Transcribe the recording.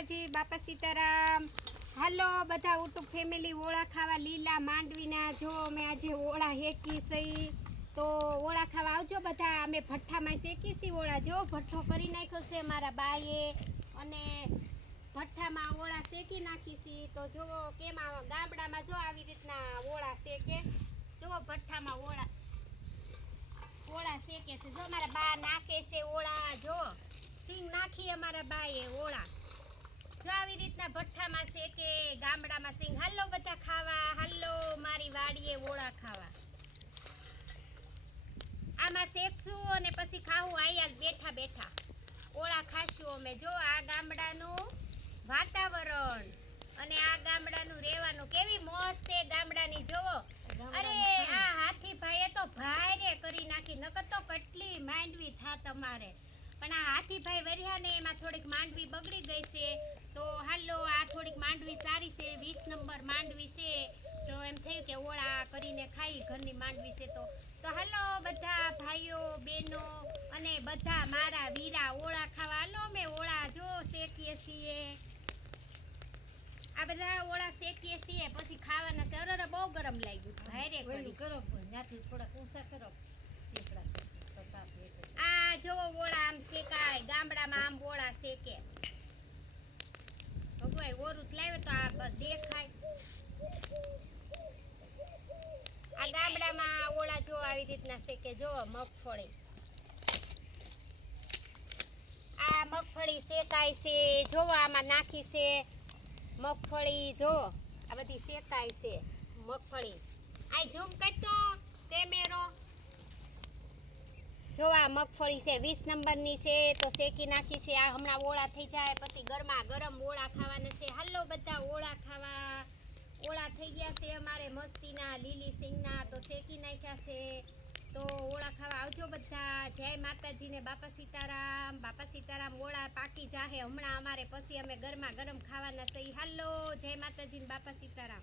માતાજી, બાપા સીતારામ. હાલો, બધા ઉટુક ફેમિલી ઓળા ખાવા લીલા માંડવીના. જો અમે આજે ઓળા હેકી સહી તો ઓળા ખાવા આવજો બધા. અમે ભઠ્ઠામાં શેકી સી ઓળા. જો, ભઠ્ઠો કરી નાખ્યો છે મારા બાએ અને ભઠ્ઠામાં ઓળા શેકી નાખી છી તો જો, કેમ આ ગામડામાં જો આવી રીતના ઓળા શેકે? જો, ભઠ્ઠામાં ઓળા ઓળા શેકે છે. જો, મારા બા નાખે છે ઓળા. જો, સિંગ નાખી અમારા બાએ ઓળા જો આવી રીતના ભઠ્ઠામાં શેકે ગામડામાં સિંગ હાલો બધા ખાવા હાલો મારી વાડીએ ઓળા ખાવા. આમાં શેકશું અને પછી ખાવું આયા બેઠા બેઠા. ઓળા ખાશું અમે. જો આ ગામડાનું વાતાવરણ અને આ ગામડાનું રહેવાનું કેવી મોજ છે ગામડાની જોવો અરે આ હાથી ભાઈએ તો ભારે કરી નાખી. નકર તો કેટલી માંડવી થા તમારે. પણ આ હાથીભાઈ વર્યા ને એમાં થોડીક માંડવી બગડી ગઈ છે તો સારી છે વીસ નંબર માંડવી છે. તો એમ થયું કે ઓળા કરીને ખાઈ ઘરની માંડવી છે તો. તો હાલો બધા ભાઈઓ બહેનો અને બધા મારા વીરા ઓળા ખાવા હાલો અમે ઓળા જો શેકીએ છીએ. આ બધા ઓળા શેકીએ છીએ પછી ખાવાના છે. અરે બહુ ગરમ લાગ્યું કરી. કરો ત્યાંથી થોડા ઊંચા કરો. આ જોવો ઓળા આમ શેકાય ગામડામાં આમ ઓળા શેકે ભગવાઈ તો આ દેખાય. આ ગામડામાં ઓળા જો આવી રીતના શેકે જો મગફળી. આ મગફળી શેકાય છે, જોવો આમાં નાખી છે. મગફળી જો, આ બધી શેકાય છે મગફળી. આ ઝૂમ કરતો, કેમેરો. જો આ મગફળી છે, વીસ નંબરની છે, તો શેકી નાખી છે. આ હમણાં ઓળા થઈ જાય, પછી ગરમા ગરમ ઓળા ખાવાના છે. હાલો બધા ઓળા ખાવા. ઓળા થઈ ગયા છે અમારે મસ્તીના, લીલી સિંગના, તો શેકી નાખ્યા છે. તો ઓળા ખાવા આવજો બધા. જય માતાજીને બાપા સીતારામ. બાપા સીતારામ, ઓળા પાકી જાહે હમણાં અમારે. પછી અમે ગરમા ગરમ ખાવાના છે. હાલો, જય માતાજીને બાપા સીતારામ.